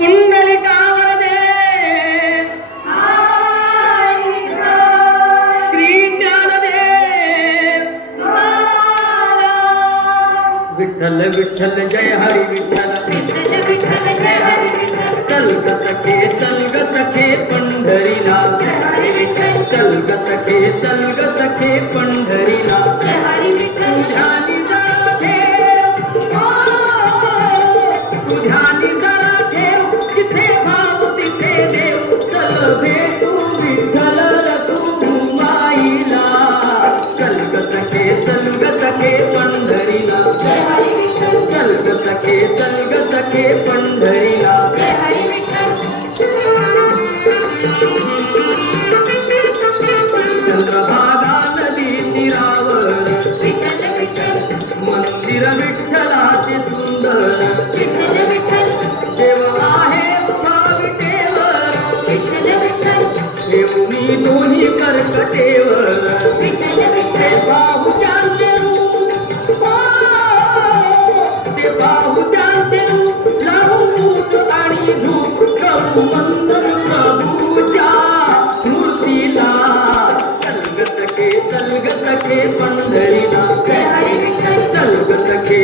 पुंडलिकावरदे श्री ज्ञानदेव विठ्ठल विठ्ठल जय हरी विठ्ठल विठ्ठल विठ्ठल जय हरी विठ्ठल चलगत खे पंढरीला जय हरी विठ्ठल चलगत खे पंढरीला जय हरी विठ्ठल तुझ्या निजरा ठेव जिथे भाव तिथे देव चल भेटू विठ्ठल तू माईला चलगत खे पंढरीला जय हरी विठ्ठल चलगत खे पंढरीला जय हरी विठ्ठल चंद्रभागा नदी तीरावर विठ्ठल विठ्ठल मंदिर विठ्ठलाचे सुंदर विठ्ठल विठ्ठल देव आहे उभा विटेवर विठ्ठल विठ्ठल देवनी दोन्ही कर्कटेवर विठ्ठल विठ्ठल बाहुजांचे रूप ते बाहुजांचे रूप लावून आणि धूप करू मंत्र प्रभूच्या मूर्तीला चलगत खे पंढरीला जय हरी विठ्ठल चलगत खे